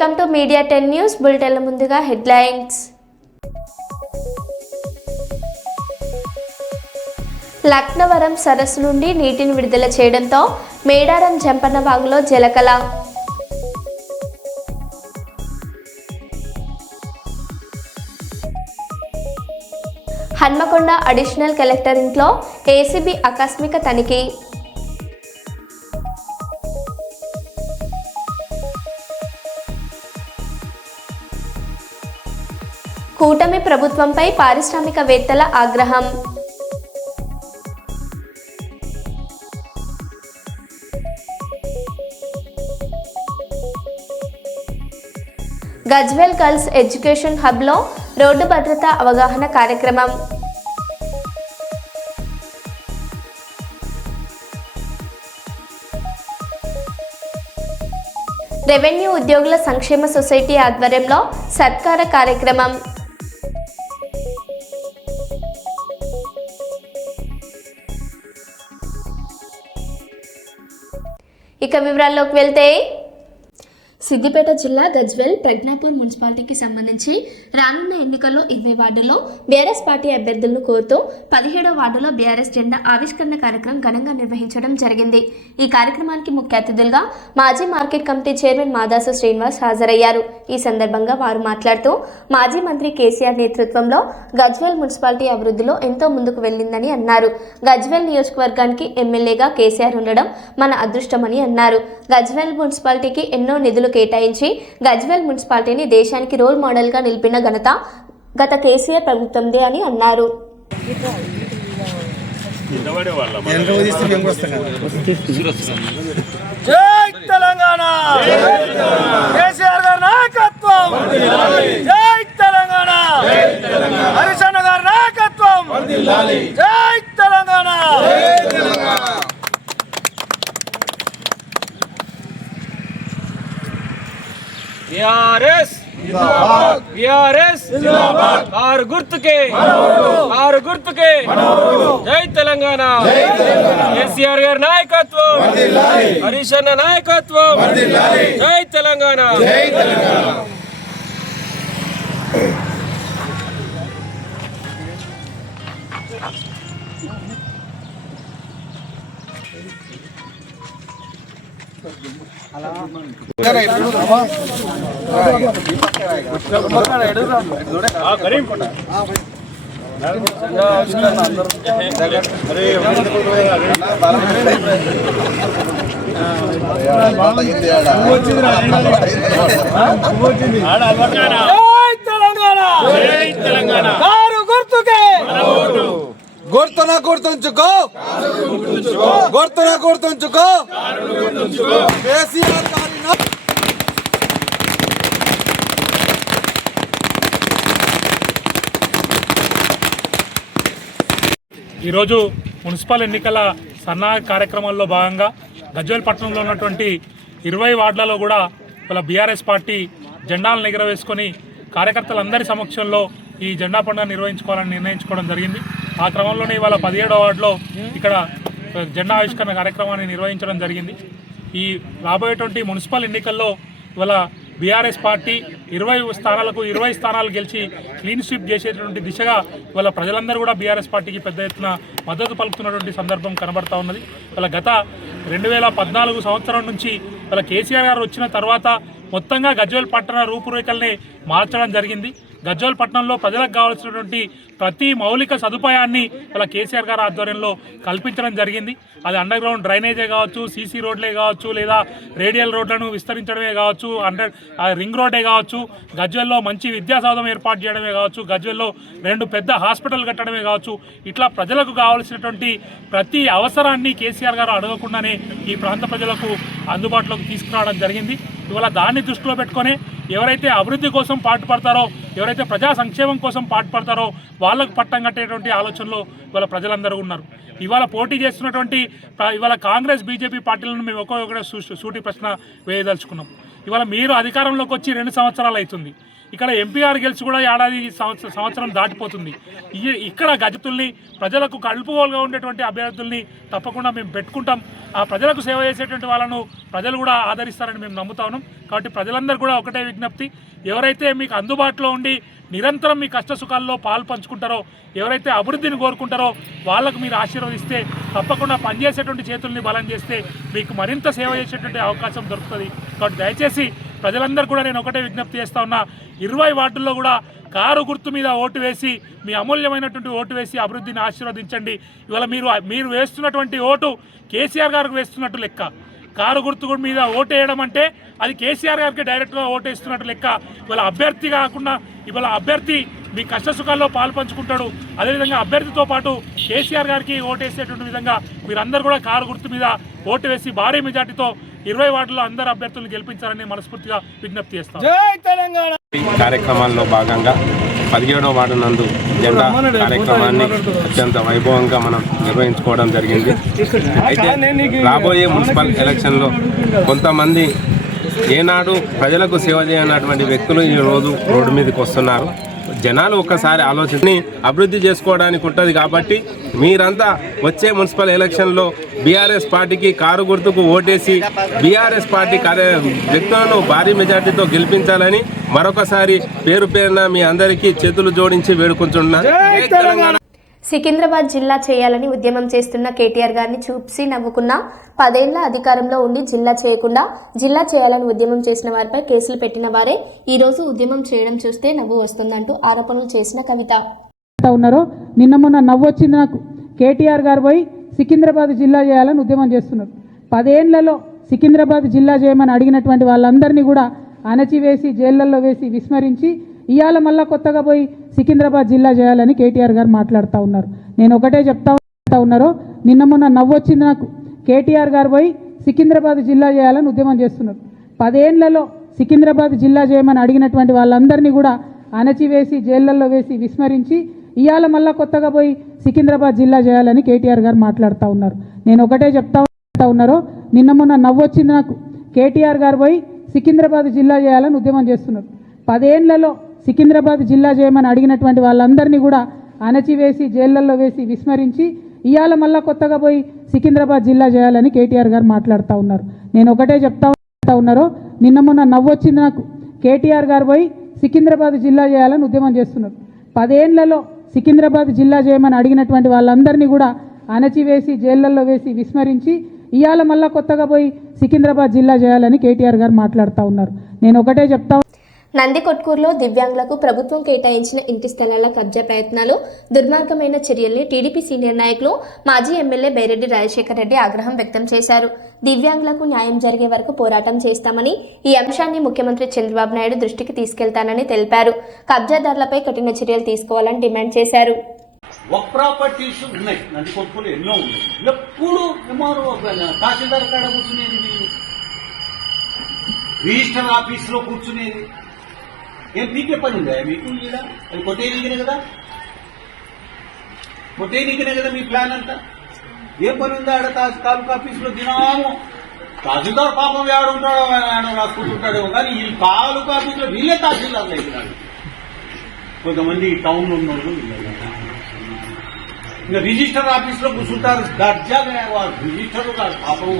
Welcome to media 10 news బులెటిన్ల ముందుగా headlines. Laknavaram సరస్సు నుండి నీటిని విడుదల చేయడంతో మేడారం జంపన్న వాగులో జలకళ. హన్మకొండ అడిషనల్ కలెక్టర్ ఇంట్లో ఏసీబీ ఆకస్మిక తనిఖీ. కూటమి ప్రభుత్వంపై పారిశ్రామికవేత్తల ఆగ్రహం. గజ్వేల్ గర్ల్స్ ఎడ్యుకేషన్ హబ్లో రోడ్డు భద్రతా అవగాహన కార్యక్రమం. రెవెన్యూ ఉద్యోగుల సంక్షేమ సొసైటీ ఆధ్వర్యంలో సత్కార కార్యక్రమం. ఇక వివరాల్లోకి వెళ్తే, సిద్దిపేట జిల్లా గజ్వేల్ ప్రజ్ఞాపూర్ మున్సిపాలిటీకి సంబంధించి రానున్న ఎన్నికల్లో 20 వార్డుల్లో బీఆర్ఎస్ పార్టీ అభ్యర్థులను కోరుతూ 17వ వార్డులో బీఆర్ఎస్ జెండా ఆవిష్కరణ కార్యక్రమం ఘనంగా నిర్వహించడం జరిగింది. ఈ కార్యక్రమానికి ముఖ్య అతిథులుగా మాజీ market committee chairman Madasu Srinivas హాజరయ్యారు. ఈ సందర్భంగా వారు మాట్లాడుతూ మాజీ మంత్రి కేసీఆర్ నేతృత్వంలో గజ్వేల్ మున్సిపాలిటీ అభివృద్ధిలో ఎంతో ముందుకు వెళ్ళిందని అన్నారు. గజ్వేల్ నియోజకవర్గానికి ఎమ్మెల్యేగా కేసీఆర్ ఉండడం మన అదృష్టమని అన్నారు. గజ్వేల్ మున్సిపాలిటీకి ఎన్నో నిధులు కేటాయించి గజ్వేల్ మున్సిపాలిటీని దేశానికి రోల్ మోడల్ గా నిలిపిన ఘనత గత కేసీఆర్ ప్రభుత్వందే అని అన్నారు. జై తెలంగాణ, కేసీఆర్ గారి నాయకత్వం, జై తెలంగాణ, హరీష్ అన్న గారి నాయకత్వం, జై తెలంగాణ. बीआरएस आर गुर्त के जय तेलंगाना, केसीआर गारी नायकत्वं, हरीश अन्न नायकत्वं, जय तेलंगाना. గుర్తుంచుకో కేసీఆర్ గారి. ఈరోజు మున్సిపల్ ఎన్నికల సన్నాహక కార్యక్రమాల్లో భాగంగా గజ్వేల్ పట్టణంలో ఉన్నటువంటి 20 వార్డులలో కూడా ఇలా బీఆర్ఎస్ పార్టీ జెండాలను ఎగురవేసుకొని కార్యకర్తలందరి సమక్షంలో ఈ జెండా పండుగ నిర్వహించుకోవాలని నిర్ణయించుకోవడం జరిగింది. ఆ క్రమంలోనే ఇవాళ 17వ వార్డులో ఇక్కడ జెండా ఆవిష్కరణ కార్యక్రమాన్ని నిర్వహించడం జరిగింది. ఈ రాబోయేటువంటి మున్సిపల్ ఎన్నికల్లో ఇవాళ బీఆర్ఎస్ పార్టీ 20 స్థానాలకు 20 స్థానాలు గెలిచి క్లీన్ స్వీప్ చేసేటువంటి దిశగా ఇవాళ ప్రజలందరూ కూడా బీఆర్ఎస్ పార్టీకి పెద్ద ఎత్తున మద్దతు పలుకుతున్నటువంటి సందర్భం కనబడతా ఉన్నది. ఇవాళ గత 2014 సంవత్సరం నుంచి ఇవాళ కేసీఆర్ గారు వచ్చిన తర్వాత మొత్తంగా గజ్వేల్ పట్టణ రూపురేఖల్ని మార్చడం జరిగింది. గజ్వేల్ పట్టణంలో ప్రజలకు కావాల్సినటువంటి ప్రతి మౌలిక సదుపాయాన్ని ఇలా కేసీఆర్ గారి ఆధ్వర్యంలో కల్పించడం జరిగింది. అది అండర్ గ్రౌండ్ డ్రైనేజే కావచ్చు, సీసీ రోడ్లే కావచ్చు, లేదా రేడియల్ రోడ్లను విస్తరించడమే కావచ్చు, రింగ్ రోడ్డే కావచ్చు, గజ్వేల్లో మంచి విద్యా సౌధం ఏర్పాటు చేయడమే కావచ్చు, గజ్వేల్లో 2 పెద్ద హాస్పిటల్ కట్టడమే కావచ్చు, ఇట్లా ప్రజలకు కావాల్సినటువంటి ప్రతి అవసరాన్ని కేసీఆర్ గారు అడగకుండానే ఈ ప్రాంత ప్రజలకు అందుబాటులోకి తీసుకురావడం జరిగింది. ఇవాళ దాన్ని దృష్టిలో పెట్టుకొని ఎవరైతే అభివృద్ధి కోసం పాటుపడతారో, ఎవరైతే ప్రజా సంక్షేమం కోసం పాటుపడతారో వాళ్ళకు పట్టం కట్టేటువంటి ఆలోచనలో ఇవాళ ప్రజలందరూ ఉన్నారు. ఇవాళ పోటీ చేస్తున్నటువంటి ఇవాళ కాంగ్రెస్ బీజేపీ పార్టీలను మేము ఒక్కొక్కటి సూటి ప్రశ్న వేయదలుచుకున్నాం. ఇవాళ మీరు అధికారంలోకి వచ్చి 2 సంవత్సరాలు అవుతుంది. ఇక్కడ ఎంపీఆర్ గెలిచి కూడా ఏడాది సంవత్సరం దాటిపోతుంది. ఇక్కడ గజతుల్ని ప్రజలకు కలుపుగోలుగా ఉండేటువంటి అభ్యర్థుల్ని తప్పకుండా మేము పెట్టుకుంటాం. ఆ ప్రజలకు సేవ చేసేటువంటి వాళ్ళను ప్రజలు కూడా ఆదరిస్తారని మేము నమ్ముతా ఉన్నాం. కాబట్టి ప్రజలందరూ కూడా ఒకటే విజ్ఞప్తి, ఎవరైతే మీకు అందుబాటులో ఉండి నిరంతరం మీ కష్ట సుఖాల్లో పాలు పంచుకుంటారో, ఎవరైతే అభివృద్ధిని కోరుకుంటారో వాళ్ళకు మీరు ఆశీర్వదిస్తే, తప్పకుండా పనిచేసేటువంటి చేతుల్ని బలం చేస్తే మీకు మరింత సేవ చేసేటువంటి అవకాశం దొరుకుతుంది. కాబట్టి దయచేసి ప్రజలందరూ కూడా నేను ఒకటే విజ్ఞప్తి చేస్తా ఉన్నా, 20 వార్డుల్లో కూడా కారు గుర్తు మీద ఓటు వేసి, మీ అమూల్యమైనటువంటి ఓటు వేసి అభివృద్ధిని ఆశీర్వదించండి. ఇవాళ మీరు వేస్తున్నటువంటి ఓటు కేసీఆర్ గారికి వేస్తున్నట్టు లెక్క. కారు గుర్తు మీద ఓటు వేయడం అంటే అది కేసీఆర్ గారికి డైరెక్ట్గా ఓటు వేస్తున్నట్టు లెక్క. ఇవాళ అభ్యర్థి కాకుండా ఇవాళ అభ్యర్థి మీ కష్ట సుఖాల్లో పాలు పంచుకుంటాడు. అదేవిధంగా అభ్యర్థితో పాటు కేసీఆర్ గారికి ఓటు వేసేటువంటి విధంగా మీరందరూ కూడా కారు గుర్తు మీద ఓటు వేసి భారీ మెజార్టీతో 20 వార్డుల్లో అందరు అభ్యర్థులను గెలిపించాలని మనస్ఫూర్తిగా విజ్ఞప్తి చేస్తాం. కార్యక్రమాల్లో భాగంగా 17వ వార్డు నందు జెండా కార్యక్రమాన్ని అత్యంత వైభవంగా మనం నిర్వహించుకోవడం జరిగింది. అయితే రాబోయే మున్సిపల్ ఎలక్షన్లో కొంతమంది ఏనాడు ప్రజలకు సేవ చేయనటువంటి వ్యక్తులు ఈరోజు రోడ్డు మీదకి వస్తున్నారు. జనాలు ఒక్కసారి ఆలోచనని అభివృద్ధి చేసుకోవడానికి ఉంటుంది. కాబట్టి మీరంతా వచ్చే మున్సిపల్ ఎలక్షన్లో బీఆర్ఎస్ పార్టీకి కారు గుర్తుకు ఓటేసి బీఆర్ఎస్ పార్టీ వ్యక్తులను భారీ మెజార్టీతో గెలిపించాలని మరొకసారి పేరున మీ అందరికీ చేతులు జోడించి వేడుకుంటున్నాను. సికింద్రాబాద్ జిల్లా చేయాలని ఉద్యమం చేస్తున్న కేటీఆర్ గారిని చూసి నవ్వుకున్న 10 ఏళ్ల అధికారంలో ఉండి జిల్లా చేయకుండా జిల్లా చేయాలని ఉద్యమం చేసిన వారిపై కేసులు పెట్టిన వారే ఈరోజు ఉద్యమం చేయడం చూస్తే నవ్వు వస్తుందంటూ ఆరోపణలు చేసిన కవిత ఉన్నారో నిన్న మొన్న నవ్వు వచ్చింది నాకు. కేటీఆర్ గారు పోయి సికింద్రాబాద్ జిల్లా చేయాలని ఉద్యమం చేస్తున్నారు. 10 ఏళ్లలో సికింద్రాబాద్ జిల్లా చేయమని అడిగినటువంటి వాళ్ళందరినీ కూడా అణచివేసి జైళ్లలో వేసి విస్మరించి ఇవాళ మళ్ళా కొత్తగా పోయి సికింద్రాబాద్ జిల్లా చేయాలని కేటీఆర్ గారు మాట్లాడుతూ ఉన్నారు. నేను ఒకటే చెప్తా ఉన్నారో నిన్న మొన్న నవ్వు వచ్చింది నాకు. కేటీఆర్ గారు పోయి సికింద్రాబాద్ జిల్లా చేయాలని ఉద్యమం చేస్తున్నారు. 10 ఏళ్లలో సికింద్రాబాద్ జిల్లా చేయమని అడిగినటువంటి వాళ్ళందరినీ కూడా అణచివేసి జైళ్లలో వేసి విస్మరించి ఇవాళ మళ్ళా కొత్తగా పోయి సికింద్రాబాద్ జిల్లా చేయాలని కేటీఆర్ గారు మాట్లాడుతూ ఉన్నారు. నేను ఒకటే చెప్తా ఉన్నారో నిన్న మొన్న నవ్వు వచ్చింది నాకు. కేటీఆర్ గారు పోయి సికింద్రాబాద్ జిల్లా చేయాలని ఉద్యమం చేస్తున్నారు. 10 ఏళ్లలో సికింద్రాబాద్ జిల్లా చేయమని అడిగినటువంటి వాళ్ళందరినీ కూడా అణచివేసి జైళ్లలో వేసి విస్మరించి ఇవాళ మళ్ళా కొత్తగా పోయి సికింద్రాబాద్ జిల్లా చేయాలని కేటీఆర్ గారు మాట్లాడుతూ ఉన్నారు. నేను ఒకటే చెప్తా ఉన్నారో నిన్న మొన్న నవ్వు వచ్చింది నాకు. కేటీఆర్ గారు పోయి సికింద్రాబాద్ జిల్లా చేయాలని ఉద్యమం చేస్తున్నారు. 10 ఏళ్లలో సికింద్రాబాద్ జిల్లా చేయమని అడిగినటువంటి వాళ్ళందరినీ కూడా అణచివేసి జైళ్లలో వేసి విస్మరించి ఇవాళ మళ్ళా కొత్తగా పోయి సికింద్రాబాద్ జిల్లా చేయాలని కేటీఆర్ గారు మాట్లాడుతూ ఉన్నారు. నేను ఒకటే చెప్తా నందికొట్కూరులో దివ్యాంగులకు ప్రభుత్వం కేటాయించిన ఇంటి స్థలాల కబ్జా ప్రయత్నాలు, దుర్మార్గమైన చర్యల్ని టీడీపీ సీనియర్ నాయకులు మాజీ ఎమ్మెల్యే బైరెడ్డి రాజశేఖర రెడ్డి ఆగ్రహం వ్యక్తం చేశారు. దివ్యాంగులకు న్యాయం జరిగే వరకు పోరాటం చేస్తామని, ఈ అంశాన్ని ముఖ్యమంత్రి చంద్రబాబు నాయుడు దృష్టికి తీసుకెళ్తానని తెలిపారు. కబ్జాదారులపై కఠిన చర్యలు తీసుకోవాలని డిమాండ్ చేశారు. ప్రాపర్టీస్ ఉన్నాయి, నందికొట్కూరులో ఎన్నో ఉన్నాయి. ఎప్పుడు తహసీల్దార్ కాడ కూర్చునేది, రిజిస్టర్ ఆఫీసులో కూర్చునేది. ఏం పీకే పని ఉందా మీకు? అది కొట్టేయనికనే కదా, మీ ప్లాన్ అంతా. ఏం పని ఉందా ఆడ తాలూకా ఆఫీసులో? దినాము తహసీల్దార్ పాపం ఏడుంటాడో ఆయన రాసుకుంటుంటాడేమో, కానీ ఈ తాలూకా ఆఫీసులో వీళ్ళే తహసీల్దార్లు అయిపోయినాడు. కొంతమంది టౌన్లో ఉన్నోళ్ళు ఇంకా రిజిస్టర్ ఆఫీసులో కూర్చుంటారు దర్జాగా. రిజిస్టర్ కాదు పాపం,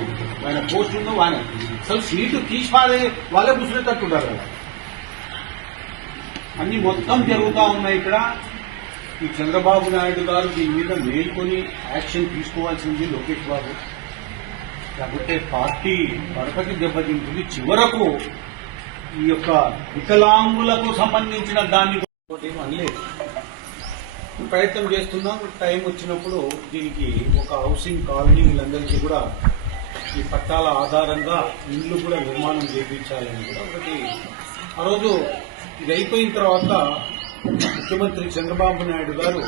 ఆయన పోస్ట్ ఉందో ఆయన అసలు సీటు తీసి వాళ్ళే కూర్చునేటట్టుంటారు కదా. అన్ని మొత్తం జరుగుతూ ఉన్నాయి ఇక్కడ. ఈ చంద్రబాబు నాయుడు గారు దీని మీద మేల్కొని యాక్షన్ తీసుకోవాల్సింది లోకేష్ బాబు. కాబట్టి పార్టీ పరపతి దెబ్బతింటుంది. చివరకు ఈ యొక్క వికలాంగులకు సంబంధించిన దాన్ని అనలేదు, ప్రయత్నం చేస్తున్నాం. టైం వచ్చినప్పుడు దీనికి ఒక హౌసింగ్ కాలనీ వీళ్ళందరికీ కూడా ఈ పట్టాల ఆధారంగా ఇల్లు కూడా నిర్మాణం చేయించాలని కూడా ఒకటి. ఆ రోజు ఇది అయిపోయిన తర్వాత ముఖ్యమంత్రి చంద్రబాబు నాయుడు గారు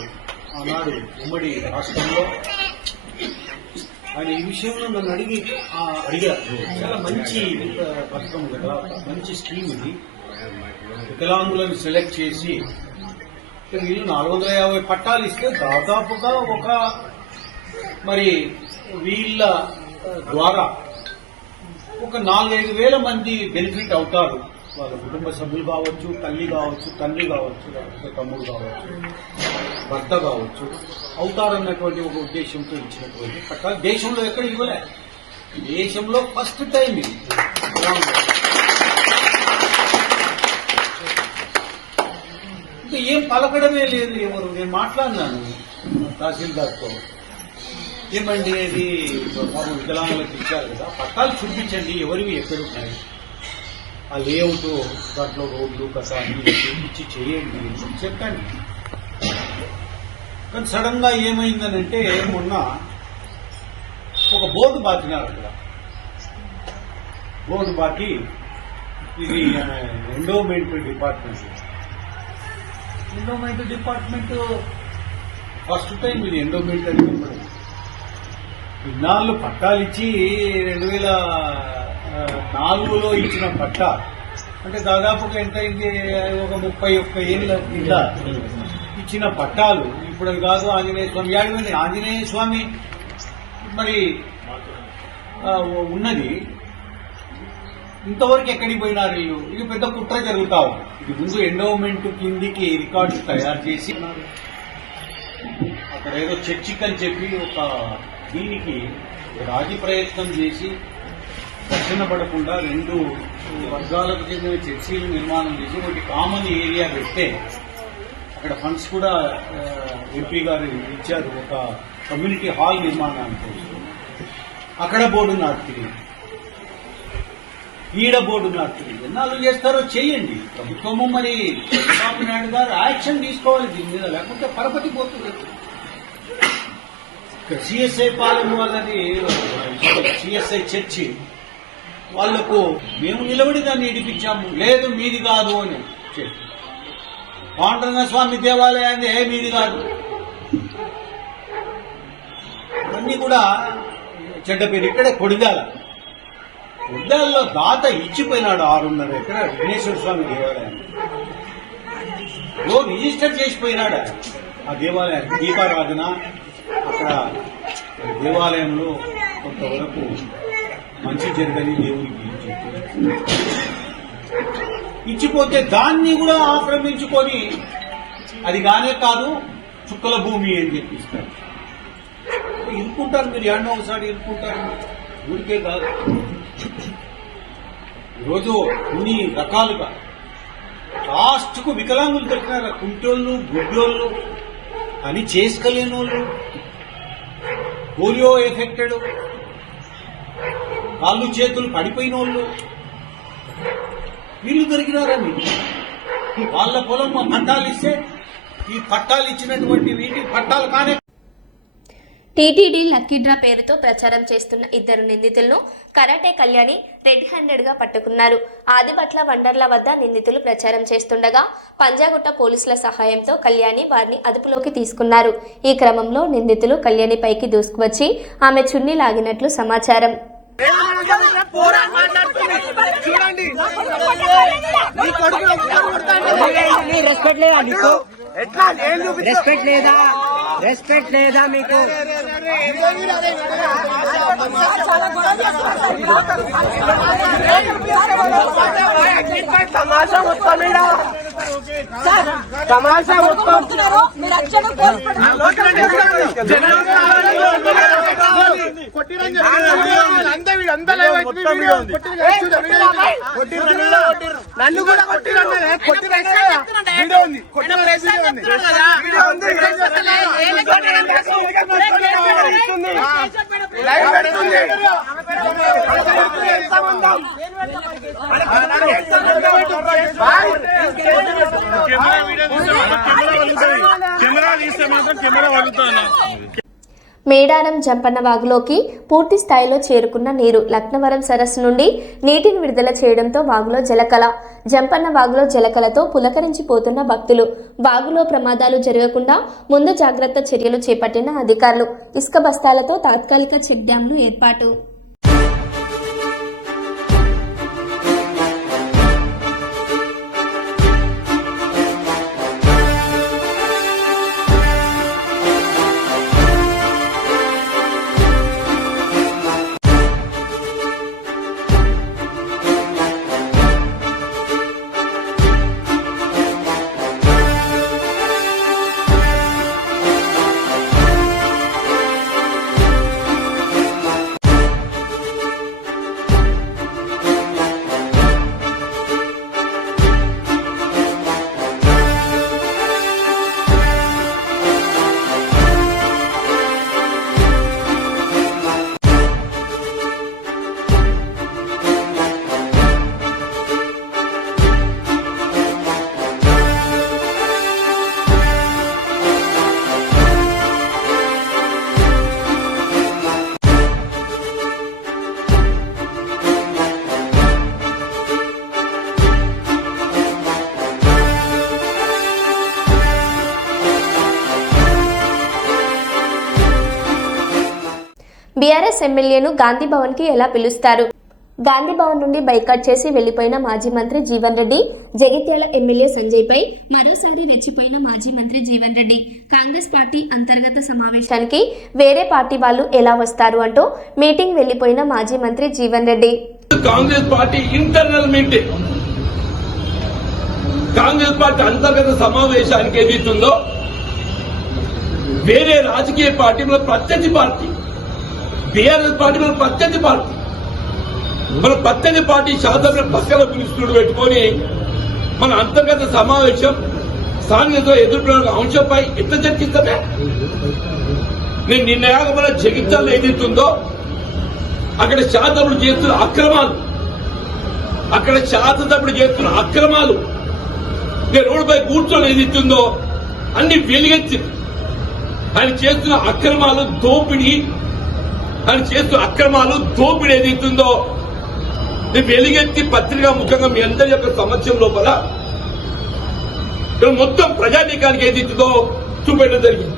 ఆనాడు ఉమ్మడి రాష్ట్రంలో ఆయన ఈ విషయంలో నన్ను అడిగారు. చాలా మంచి పథకం కదా, మంచి స్కీమ్ ఇది. వికలాంగులను సెలెక్ట్ చేసి వీళ్ళు 450 పట్టాలు ఇస్తే దాదాపుగా ఒక మరి వీళ్ళ ద్వారా ఒక 4-5 వేల మంది బెనిఫిట్ అవుతారు. వాళ్ళ కుటుంబ సభ్యులు కావచ్చు, తల్లి కావచ్చు, తండ్రి కావచ్చు, లేకపోతే తమ్ముడు కావచ్చు, భర్త కావచ్చు, అవుతారన్నటువంటి ఒక ఉద్దేశంతో ఇచ్చినటువంటి పట్టాలు దేశంలో ఎక్కడ ఇవ్వలే. దేశంలో ఫస్ట్ టైం ఇది. ఇంకా ఏం పలకడమే లేదు ఎవరు. నేను మాట్లాడినాను తహసీల్దార్తో, ఏమండి అది బాబు వికలాంగులకు ఇచ్చారు కదా, పట్టాలు చూపించండి ఎవరివి ఎక్కడున్నాయి, ఆ లేఅవుట్ దాంట్లో రోడ్లు కసాన్ని ఇచ్చి చేయండి అని చెప్పండి. కానీ సడన్ గా ఏమైందనంటే మొన్న ఒక బోర్డు బాకినారు అక్కడ. బోర్డు బాకి ఇది ఎండోమెంట్ డిపార్ట్మెంట్ ఫస్ట్ టైం ఇది ఎండోమెంట్ అని చెప్పడం. ఇన్నాళ్ళు పట్టాలిచ్చి 2004లో ఇచ్చిన పట్టా అంటే దాదాపుగా ఎంత అయింది, ఒక 31 ఏళ్ళ కింద ఇచ్చిన పట్టాలు ఇప్పుడు అది కాదు. ఆంజనేయ స్వామి యాడిపోయింది, ఆంజనేయ స్వామి మరి ఉన్నది ఇంతవరకు ఎక్కడికి పోయినారు వీళ్ళు. ఇది పెద్ద కుట్ర జరుగుతా ఉంది. ఇది ముందు ఎండోమెంట్ కిందికి రికార్డు తయారు చేసి అక్కడ ఏదో చర్చిక్ అని చెప్పి ఒక దీనికి రాజీ ప్రయత్నం చేసి రక్షణ పడకుండా 2 వర్గాలకు చెందిన చర్చీలు నిర్మాణం చేసి ఒకటి కామన్ ఏరియా పెడితే అక్కడ ఫండ్స్ కూడా ఎంపీ గారు ఇచ్చారు ఒక కమ్యూనిటీ హాల్ నిర్మాణానికి. అక్కడ బోర్డు నాటుతుంది, ఈడ బోర్డు నాటుతుంది. ఎన్నాళ్ళు చేస్తారో చేయండి. ప్రభుత్వము మరి చంద్రబాబు నాయుడు గారు యాక్షన్ తీసుకోవాలి దీని మీద, లేకపోతే పరపతి పోతుంది. సిఎస్ఐ పాలన వాళ్ళని సిఎస్ఐ చర్చి వాళ్లకు మేము నిలబడి దాన్ని ఇడిపించాము, లేదు మీది కాదు అని చెప్పి. పాండురంగ స్వామి దేవాలయాన్ని మీది కాదు, అన్ని కూడా చెడ్డ పేరు. ఇక్కడే కొడిదాల్లో దాత ఇచ్చిపోయినాడు 6.5 ఎకరాలు విఘ్నేశ్వర స్వామి దేవాలయం రిజిస్టర్ చేసిపోయినాడు ఆ దేవాలయానికి. దీపారాధన అక్కడ దేవాలయంలో కొంతవరకు మంచి జరగని దేవునికి ఇచ్చిపోతే దాన్ని కూడా ఆక్రమించుకొని అది కానే కాదు చుక్కల భూమి అని చెప్పిస్తారు. ఇరుక్కుంటారు మీరు, ఏడో ఒకసారి ఇరుక్కుంటారు, ఊరికే కాదు. ఈరోజు అన్ని రకాలుగా లాస్ట్కు వికలాంగులు దొరికినారు. కుంటోళ్ళు, గుడ్డోళ్ళు, అని చేసుకోలేని వాళ్ళు, పోలియో ఎఫెక్టెడ్, కాళ్ళు చేతులు పడిపోయిన వాళ్ళు, వీళ్ళు దొరికినారా మీకు? వాళ్ళ పొలం పట్టాలు ఇస్తే ఈ పట్టాలు ఇచ్చినటువంటి వీటి పట్టాలు కానే. టీటీడీ లక్కీ డ్రా పేరుతో ప్రచారం చేస్తున్న 2 నిందితులను కరాటే కళ్యాణి రెడ్ హ్యాండెడ్ గా పట్టుకున్నారు. ఆదిపట్ల వండర్ల వద్ద నిందితులు ప్రచారం చేస్తుండగా పంజాగుట్ట పోలీసుల సహాయంతో కళ్యాణి వారిని అదుపులోకి తీసుకున్నారు. ఈ క్రమంలో నిందితులు కళ్యాణి పైకి దూసుకువచ్చి ఆమె చున్నీ లాగినట్లు సమాచారం. రెస్పెక్ట్ లేదా మీకు? తమాషా మొత్తం తమాషా మొత్తం నన్ను కూడా మేడారం జంపన్న వాగులోకి పూర్తి స్థాయిలో చేరుకున్న నీరు. లక్నవరం సరస్సు నుండి నీటిని విడుదల చేయడంతో వాగులో జలకళ. జంపన్న వాగులో జలకళతో పులకరించిపోతున్న భక్తులు. వాగులో ప్రమాదాలు జరగకుండా ముందు జాగ్రత్త చర్యలు చేపట్టిన అధికారులు. ఇసుక బస్తాలతో తాత్కాలిక చెక్ డ్యాంలు ఏర్పాటు. బీఆర్ఎస్ ఎమ్మెల్యేను గాంధీ భవన్కి ఎలా పిలుస్తారు? గాంధీ భవన్ నుండి బైకాట్ చేసి వెళ్లిపోయిన మాజీ మంత్రి జీవన్ రెడ్డి, జగిత్యాల ఎమ్మెల్యే సంజయ్పై మరోసారి రెచ్చిపోయిన మాజీ మంత్రి జీవన్ రెడ్డి కాంగ్రెస్ పార్టీ అంతర్గత సమావేశానికి వేరే పార్టీ వాళ్ళు ఎలా వస్తారు అంటూ మీటింగ్ వెళ్లిపోయిన మాజీ Mantri Jeevan Reddy. Congress party internal meeting, Congress party అంతర్గత సమావేశానికి ఏదైతుందో వేరే రాజకీయ పార్టీ మన ప్రత్యర్థి పార్టీ, బీఆర్ఎస్ పార్టీ మన ప్రత్యర్థి పార్టీ, మన ప్రత్యర్థి పార్టీ శాసన పక్కన పిలుస్తుడు పెట్టుకొని మన అంతర్గత సమావేశం స్థానికతో ఎదుర్కొన్న అంశంపై ఎట్లా చర్చిస్తామే? నేను నిన్నయాక మన జగిత్యాలలో ఏదైతుందో అక్కడ శాసనసభ్యులు చేస్తున్న అక్రమాలు, నేను రోడ్డుపై కూర్చొని ఏదైతుందో అన్ని వెలుగెత్తింది. ఆయన చేస్తున్న అక్రమాలు, దోపిడీ ఏదైతుందో నేను వెలుగెత్తి పత్రికా ముఖంగా మీ అందరి యొక్క సమస్య లోపల మొత్తం ప్రజానీకానికి ఏదైతుందో చూపెట్టడం జరిగింది.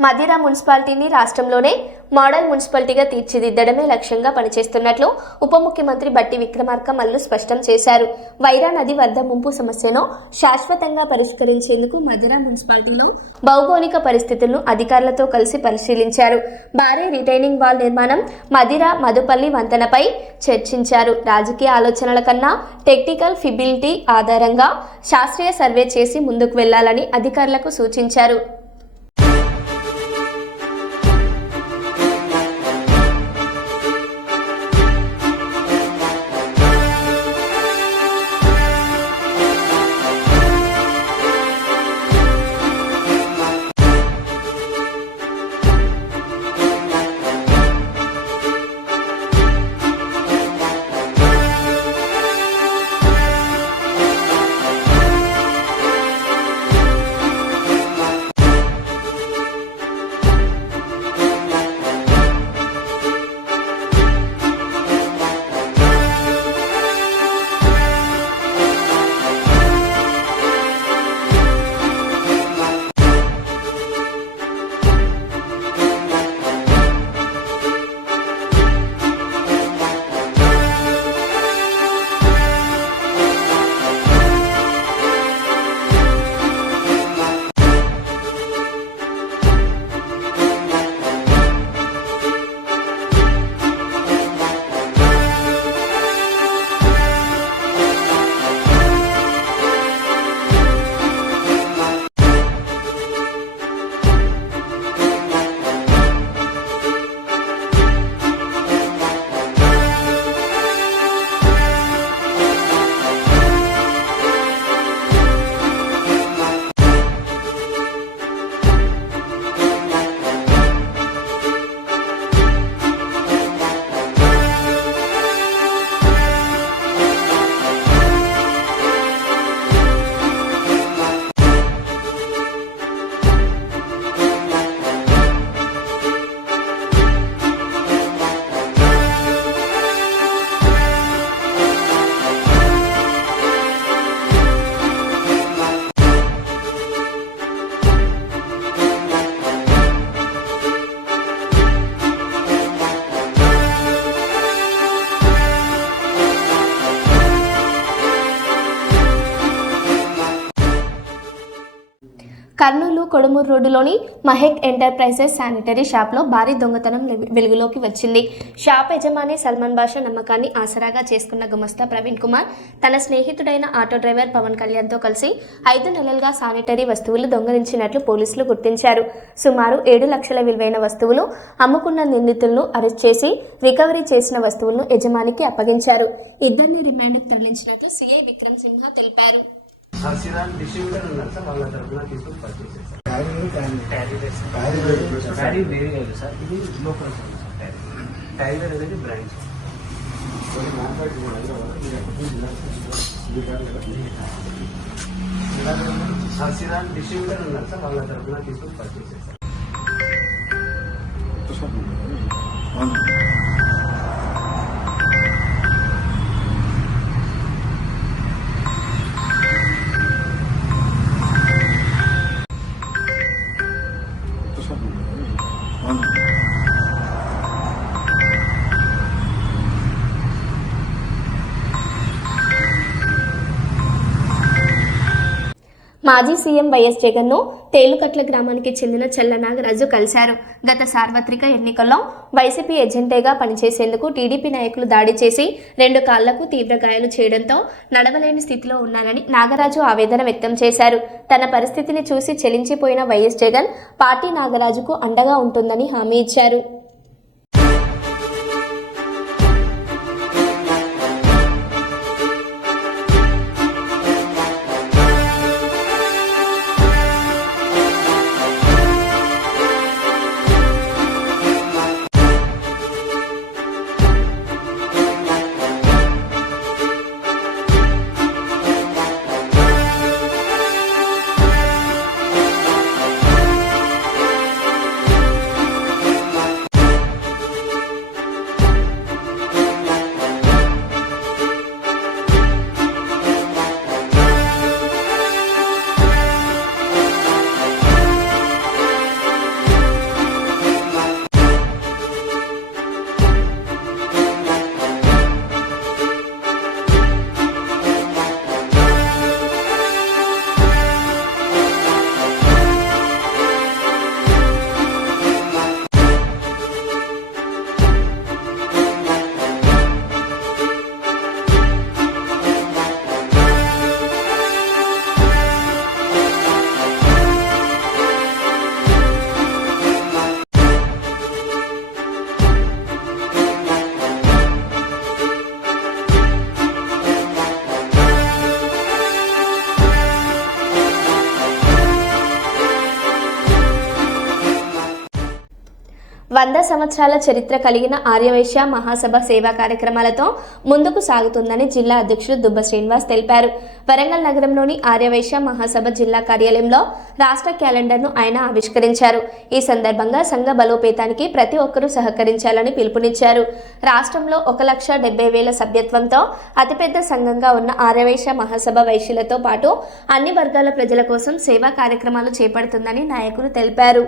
మదిర మున్సిపాలిటీని రాష్ట్రంలోనే మోడల్ మున్సిపాలిటీగా తీర్చిదిద్దడమే లక్ష్యంగా పనిచేస్తున్నట్లు ఉప ముఖ్యమంత్రి బట్టి విక్రమార్క మల్లు స్పష్టం చేశారు. వైరా నది వరద ముంపు సమస్యను శాశ్వతంగా పరిష్కరించేందుకు మదిర మున్సిపాలిటీలో భౌగోళిక పరిస్థితులను అధికారులతో కలిసి పరిశీలించారు. భారీ రిటైనింగ్ వాల్ నిర్మాణం, మదిర మధుపల్లి వంతెనపై చర్చించారు. రాజకీయ ఆలోచనల కన్నా టెక్నికల్ ఫిబిలిటీ ఆధారంగా శాస్త్రీయ సర్వే చేసి ముందుకు వెళ్లాలని అధికారులకు సూచించారు. కర్నూలు కొడుమూరు రోడ్డులోని మహెక్ ఎంటర్ప్రైజెస్ శానిటరీ షాప్లో భారీ దొంగతనం వెలుగులోకి వచ్చింది. షాప్ యజమాని సల్మాన్ బాషా నమ్మకాన్ని ఆసరాగా చేసుకున్న గుమస్తా ప్రవీణ్ కుమార్ తన స్నేహితుడైన ఆటో డ్రైవర్ పవన్ కళ్యాణ్తో కలిసి 5 నెలలుగా శానిటరీ వస్తువులు దొంగలించినట్లు పోలీసులు గుర్తించారు. సుమారు 7 లక్షల విలువైన వస్తువులు అమ్ముకున్న నిందితులను అరెస్ట్ చేసి రికవరీ చేసిన వస్తువులను యజమానికి అప్పగించారు. ఇద్దరిని రిమాండ్కు తరలించినట్లు సిఐ విక్రమ్ సింహ తెలిపారు. డిస్ట్రిబ్యూటర్ ఉన్నారు సార్, వాళ్ళ తరఫున తీసుకొని పర్చేస్ చేస్తారు. వేరే కాదు సార్, ఇది లోకల్ టైగర్ అనేది బ్రాంచ్. ససిరాన్ డిస్ట్రిబ్యూటర్ ఉన్నారు సార్, వాళ్ళ తరఫున తీసుకొని పర్చేస్ చేస్తారు. మాజీ సీఎం వైఎస్ జగన్ను తేలుకట్ల గ్రామానికి చెందిన చెల్ల నాగరాజు కలిశారు. గత సార్వత్రిక ఎన్నికల్లో వైసీపీ ఎజెంటేగా పనిచేసేందుకు టీడీపీ నాయకులు దాడి చేసి 2 కాళ్లకు తీవ్ర గాయాలు చేయడంతో నడవలేని స్థితిలో ఉన్నారని నాగరాజు ఆవేదన వ్యక్తం చేశారు. తన పరిస్థితిని చూసి చెలించిపోయిన వైఎస్ జగన్ పార్టీ నాగరాజుకు అండగా ఉంటుందని హామీ ఇచ్చారు. వంద సంవత్సరాల చరిత్ర కలిగిన ఆర్యవైశ్య మహాసభ సేవా కార్యక్రమాలతో ముందుకు సాగుతుందని జిల్లా అధ్యక్షుడు దుబ్బ శ్రీనివాస్ తెలిపారు. వరంగల్ నగరంలోని ఆర్యవైశ్య మహాసభ జిల్లా కార్యాలయంలో రాష్ట్ర క్యాలెండర్ను ఆయన ఆవిష్కరించారు. ఈ సందర్భంగా సంఘ బలోపేతానికి ప్రతి ఒక్కరూ సహకరించాలని పిలుపునిచ్చారు. రాష్ట్రంలో 1,70,000 సభ్యత్వంతో అతిపెద్ద సంఘంగా ఉన్న ఆర్యవైశ్య మహాసభ వైశ్యులతో పాటు అన్ని వర్గాల ప్రజల కోసం సేవా కార్యక్రమాలు చేపడుతుందని నాయకులు తెలిపారు.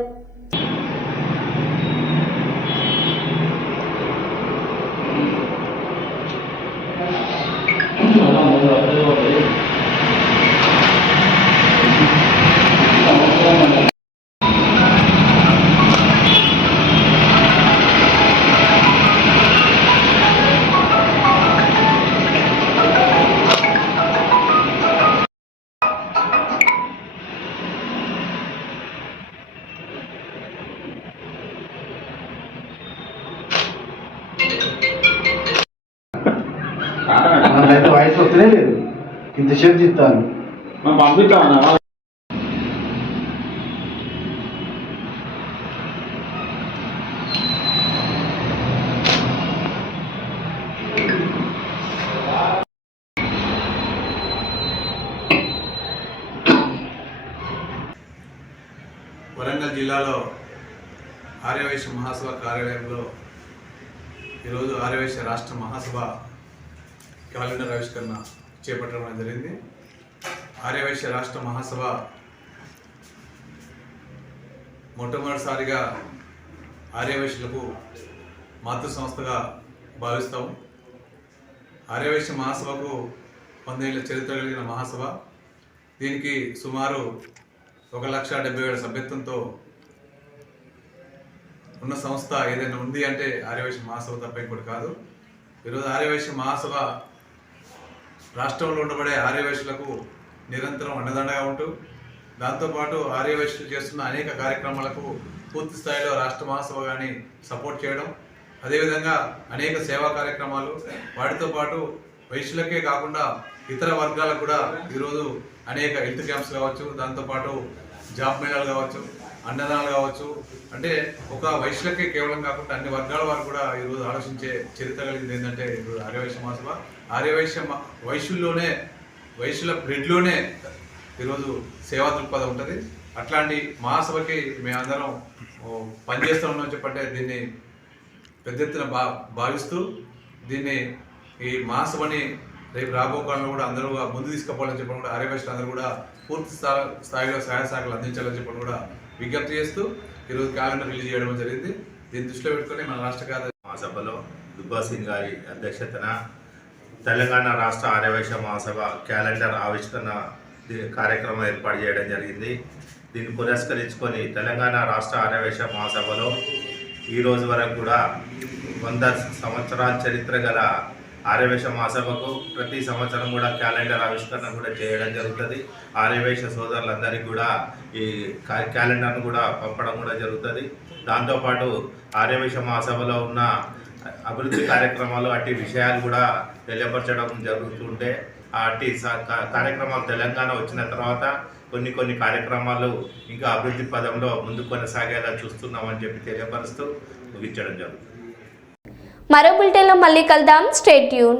నాకైతే వయసు వస్తూనే లేదు, ఇంతసేపు చెప్తాను పంపిస్తామన్నా. వరంగల్ జిల్లాలో ఆర్యవైశ్య మహాసభ కార్యాలయంలో ఈరోజు ఆర్యవైశ్య రాష్ట్ర మహాసభ క్యాలెండర్ ఆవిష్కరణ చేపట్టడం జరిగింది. ఆర్యవైశ్య రాష్ట్ర మహాసభ మొట్టమొదటిసారిగా ఆర్యవైశ్యులకు మాతృ సంస్థగా భావిస్తాం. ఆర్యవైశ్య మహాసభకు 100 ఏళ్ల చరిత్ర కలిగిన మహాసభ. దీనికి సుమారు 1,70,000 సభ్యత్వంతో ఉన్న సంస్థ ఏదైనా ఉంది అంటే ఆర్యవైశ్య మహాసభ తప్ప ఇంకోటి కాదు. ఈరోజు ఆర్యవైశ్య మహాసభ రాష్ట్రంలో ఉండబడే ఆర్యవైశ్యులకు నిరంతరం అండదండగా ఉంటూ దాంతోపాటు ఆర్యవైశ్యులు చేస్తున్న అనేక కార్యక్రమాలకు పూర్తి స్థాయిలో రాష్ట్ర మహాసభ కానీ సపోర్ట్ చేయడం, అదేవిధంగా అనేక సేవా కార్యక్రమాలు, వాటితో పాటు వైశ్యులకే కాకుండా ఇతర వర్గాలకు కూడా ఈరోజు అనేక హెల్త్ క్యాంప్స్ కావచ్చు, దాంతోపాటు జాబ్ మేళాలు కావచ్చు, అన్నదానాలు కావచ్చు, అంటే ఒక వైశ్యులకే కేవలం కాకుండా అన్ని వర్గాల వారు కూడా ఈరోజు ఆలోచించే చరిత్ర కలిగింది ఏంటంటే ఈరోజు ఆర్యవైశ్య మహాసభ. వైశ్యుల్లోనే వైశ్యుల బ్లడ్లోనే ఈరోజు సేవా దృక్పథం ఉంటుంది. అట్లాంటి మహాసభకి మేమందరం పనిచేస్తూ ఉన్నాం చెప్పంటే దీన్ని పెద్ద ఎత్తున భావిస్తూ దీన్ని ఈ మహాసభని రేపు రాబో కాలంలో కూడా అందరూ ముందు తీసుకుపోవాలని చెప్పడం కూడా ఆర్యవైశ్యులు అందరూ కూడా పూర్తి స్థాయిలో సహాయ సహకారాలు అందించాలని చెప్పడం కూడా విజ్ఞప్తి చేస్తూ ఈరోజు క్యాలెండర్ రిలీజ్ చేయడం జరిగింది. దీన్ని దృష్టిలో పెట్టుకుని మన రాష్ట్ర మహాసభలో దుబ్బా సింగ్ గారి అధ్యక్షతన తెలంగాణ రాష్ట్ర ఆర్యవైశ్య మహాసభ క్యాలెండర్ ఆవిష్కరణ కార్యక్రమం ఏర్పాటు చేయడం జరిగింది. దీన్ని పురస్కరించుకొని తెలంగాణ రాష్ట్ర ఆర్యవేశ మహాసభలో ఈ రోజు వరకు కూడా 100 సంవత్సరాల చరిత్ర గల ఆర్యవేశ మహాసభకు ప్రతి సంవత్సరం కూడా క్యాలెండర్ ఆవిష్కరణ కూడా చేయడం జరుగుతుంది. ఆర్యవేశ సోదరులందరికీ కూడా ఈ క్యాలెండర్ను కూడా పంపడం కూడా జరుగుతుంది. దాంతోపాటు ఆర్యవేశ మహాసభలో ఉన్న అభివృద్ధి కార్యక్రమాలు అట్టి విషయాలు కూడా తెలియపరచడం జరుగుతుంటే అట్టి కార్యక్రమాలు తెలంగాణ వచ్చిన తర్వాత కొన్ని కార్యక్రమాలు ఇంకా అభివృద్ధి పదంలో ముందుకు కొనసాగేలా చూస్తున్నామని చెప్పి తెలియపరుస్తూ ముగించడం జరుగుతుంది. మరో బులెటిన్లో మళ్ళీ కలుద్దాం. Stay tune.